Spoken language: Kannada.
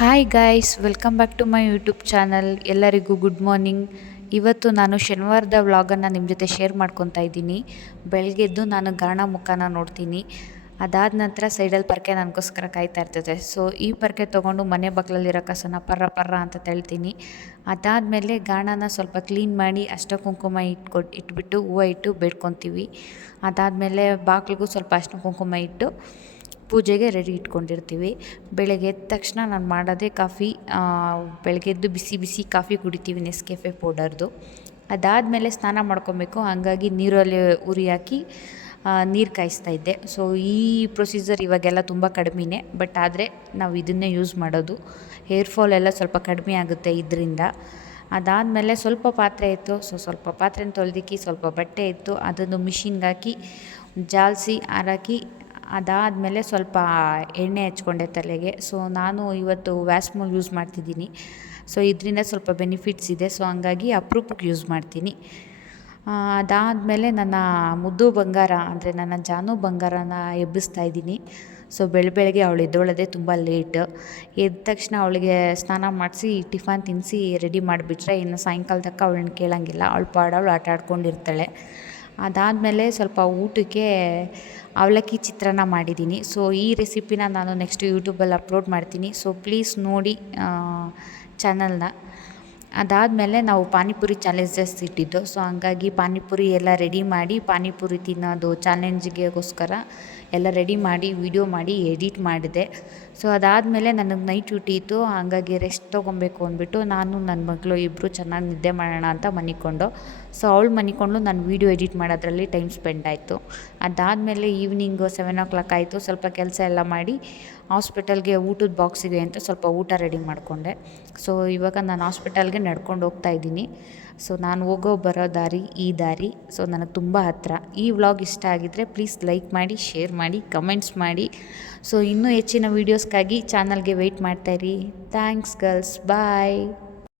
Hi guys welcome back to my YouTube channel ಎಲ್ಲರಿಗೂ ಗುಡ್ ಮಾರ್ನಿಂಗ್ ಇವತ್ತು ನಾನು ಶನಿವಾರದ ವ್ಲಾಗನ್ನು ನಿಮ್ಮ ಜೊತೆ ಶೇರ್ ಮಾಡ್ಕೊತಾ ಇದ್ದೀನಿ. ಬೆಳಗ್ಗೆದ್ದು ನಾನು ಗಾಣ ಮುಖಾನ ನೋಡ್ತೀನಿ. ಅದಾದ ನಂತರ ಸೈಡಲ್ಲಿ ಪರ್ಕೆ ನನಗೋಸ್ಕರ ಕಾಯ್ತಾ ಇರ್ತದೆ. ಸೊ ಈ ಪರ್ಕೆ ತೊಗೊಂಡು ಮನೆ ಬಗ್ಲಲ್ಲಿರೋ ಕಸನ ಪರ್ರ ಪರ್ರ ಅಂತ ತಳ್ತೀನಿ. ಅದಾದಮೇಲೆ ಗಾಣನ ಸ್ವಲ್ಪ ಕ್ಲೀನ್ ಮಾಡಿ ಅಷ್ಟ ಕುಂಕುಮ ಇಟ್ಕೊಟ್ಟು ಇಟ್ಬಿಟ್ಟು ಹೂವು ಇಟ್ಟು ಬೇಡ್ಕೊತೀವಿ. ಅದಾದಮೇಲೆ ಬಾಗಿಲಿಗೂ ಸ್ವಲ್ಪ ಅಷ್ಟ ಕುಂಕುಮ ಇಟ್ಟು ಪೂಜೆಗೆ ರೆಡಿ ಇಟ್ಕೊಂಡಿರ್ತೀವಿ. ಬೆಳಗ್ಗೆ ಎದ್ದ ತಕ್ಷಣ ನಾನು ಮಾಡೋದೇ ಕಾಫಿ ಬೆಳಗ್ಗೆ ಎದ್ದು ಬಿಸಿ ಬಿಸಿ ಕಾಫಿ ಕುಡಿತೀವಿ ನೆಸ್ಕೆಫೆ ಪೌಡರ್ದು ಅದಾದಮೇಲೆ ಸ್ನಾನ ಮಾಡ್ಕೊಬೇಕು. ಹಂಗಾಗಿ ನೀರಲ್ಲಿ ಉರಿ ಹಾಕಿ ನೀರು ಕಾಯಿಸ್ತಾ ಇದ್ದೆ. ಸೊ ಈ ಪ್ರೊಸೀಜರ್ ಇವಾಗೆಲ್ಲ ತುಂಬ ಕಡಿಮೆನೇ. ಬಟ್ ಆದರೆ ನಾವು ಇದನ್ನೇ ಯೂಸ್ ಮಾಡೋದು. ಹೇರ್ ಫಾಲ್ ಎಲ್ಲ ಸ್ವಲ್ಪ ಕಡಿಮೆ ಆಗುತ್ತೆ ಇದರಿಂದ. ಅದಾದಮೇಲೆ ಸ್ವಲ್ಪ ಪಾತ್ರೆ ಇತ್ತು ಸೊ ಸ್ವಲ್ಪ ಪಾತ್ರೆನ ತೊಳೆದಿಕ್ಕಿ, ಸ್ವಲ್ಪ ಬಟ್ಟೆ ಇತ್ತು ಅದನ್ನು ಮಿಷಿನ್ಗೆ ಹಾಕಿ, ಜಾಲಿಸಿ, ಆರಾಕಿ ಅದಾದಮೇಲೆ ಸ್ವಲ್ಪ ಎಣ್ಣೆ ಹಚ್ಕೊಂಡೆ ತಲೆಗೆ. ಸೊ ನಾನು ಇವತ್ತು ವ್ಯಾಸ್ಮೋಲ್ ಯೂಸ್ ಮಾಡ್ತಿದ್ದೀನಿ. ಸೊ ಇದರಿಂದ ಸ್ವಲ್ಪ ಬೆನಿಫಿಟ್ಸ್ ಇದೆ. ಸೊ ಹಂಗಾಗಿ ಅಪ್ರೂಪಕ್ಕೆ ಯೂಸ್ ಮಾಡ್ತೀನಿ. ಅದಾದಮೇಲೆ ನನ್ನ ಮುದ್ದು ಬಂಗಾರ ಅಂದರೆ ನನ್ನ ಜಾನು ಬಂಗಾರನ ಎಬ್ಬಿಸ್ತಾ ಇದ್ದೀನಿ. ಸೊ ಬೆಳ, ಬೆಳಗ್ಗೆ ಅವಳು ಎದ್ದೊಳ್ಳೋದೆ ತುಂಬ ಲೇಟ್ ಎದ್ದ ತಕ್ಷಣ ಅವಳಿಗೆ ಸ್ನಾನ ಮಾಡಿಸಿ, ಟಿಫನ್ ತಿನ್ನಿಸಿ ರೆಡಿ ಮಾಡಿಬಿಟ್ರೆ ಇನ್ನು ಸಾಯಂಕಾಲ ತಕ್ಕ ಅವಳನ್ನ ಕೇಳೋಂಗಿಲ್ಲ. ಅವಳು ಪಾಡವಳು ಆಟ ಆಡ್ಕೊಂಡಿರ್ತಾಳೆ. ಅದಾದಮೇಲೆ ಸ್ವಲ್ಪ ಊಟಕ್ಕೆ ಅವಲಕ್ಕಿ ಚಿತ್ರಾನ್ನ ಮಾಡಿದ್ದೀನಿ. ಸೊ ಈ ರೆಸಿಪಿನ ನಾನು ನೆಕ್ಸ್ಟ್ ಯೂಟ್ಯೂಬಲ್ಲಿ ಅಪ್ಲೋಡ್ ಮಾಡ್ತೀನಿ. ಸೊ ಪ್ಲೀಸ್ ನೋಡಿ ಚಾನಲ್ನ ಅದಾದಮೇಲೆ ನಾವು ಪಾನಿಪುರಿ ಚಾಲೆಂಜಸ್ ಇಟ್ಟಿದ್ದು. ಸೊ ಹಂಗಾಗಿ ಪಾನಿಪುರಿ ಎಲ್ಲ ರೆಡಿ ಮಾಡಿ, ಪಾನಿಪುರಿ ತಿನ್ನೋದು ಚಾಲೆಂಜ್ಗೆಗೋಸ್ಕರ ಎಲ್ಲ ರೆಡಿ ಮಾಡಿ ವಿಡಿಯೋ ಮಾಡಿ ಎಡಿಟ್ ಮಾಡಿದೆ. ಸೊ ಅದಾದಮೇಲೆ ನನಗೆ ನೈಟ್ ಡ್ಯೂಟಿ ಇತ್ತು. ಹಾಗಾಗಿ ರೆಸ್ಟ್ ತೊಗೊಬೇಕು ಅಂದ್ಬಿಟ್ಟು ನಾನು ನನ್ನ ಮಗಳು ಇಬ್ಬರು ಚೆನ್ನಾಗಿ ನಿದ್ದೆ ಮಾಡೋಣ ಅಂತ ಮನಿಕೊಂಡು. ಸೊ ಅವಳು ಮನಿಕೊಂಡು ನಾನು ವೀಡಿಯೋ ಎಡಿಟ್ ಮಾಡೋದ್ರಲ್ಲಿ ಟೈಮ್ ಸ್ಪೆಂಡ್ ಆಯಿತು. ಅದಾದಮೇಲೆ ಈವ್ನಿಂಗು ಸೆವೆನ್ ಓ ಕ್ಲಾಕ್ ಆಯಿತು. ಸ್ವಲ್ಪ ಕೆಲಸ ಎಲ್ಲ ಮಾಡಿ ಹಾಸ್ಪಿಟಲ್ಗೆ ಊಟದ ಬಾಕ್ಸಿಗೆ ಅಂತ ಸ್ವಲ್ಪ ಊಟ ರೆಡಿ ಮಾಡಿಕೊಂಡೆ. ಸೊ ಇವಾಗ ನಾನು ಹಾಸ್ಪಿಟಲ್ಗೆ ನಡ್ಕೊಂಡು ಹೋಗ್ತಾ ಇದ್ದೀನಿ. ಸೊ ನಾನು ಹೋಗೋ ಬರೋ ದಾರಿ ಈ ದಾರಿ. ಸೊ ನನಗೆ ತುಂಬ ಹತ್ತಿರ ಈ ವ್ಲಾಗ್ ಇಷ್ಟ ಆಗಿದ್ದರೆ ಪ್ಲೀಸ್ ಲೈಕ್ ಮಾಡಿ ಶೇರ್ ಮಾಡಿ ಕಮೆಂಟ್ಸ್ ಮಾಡಿ. ಸೊ ಇನ್ನೂ ಹೆಚ್ಚಿನ ವೀಡಿಯೋಸ್ಗಾಗಿ ಚಾನಲ್ಗೆ ವೆಯ್ಟ್ ಮಾಡ್ತಾಯಿರಿ ಥ್ಯಾಂಕ್ಸ್ ಗರ್ಲ್ಸ್ ಬಾಯ್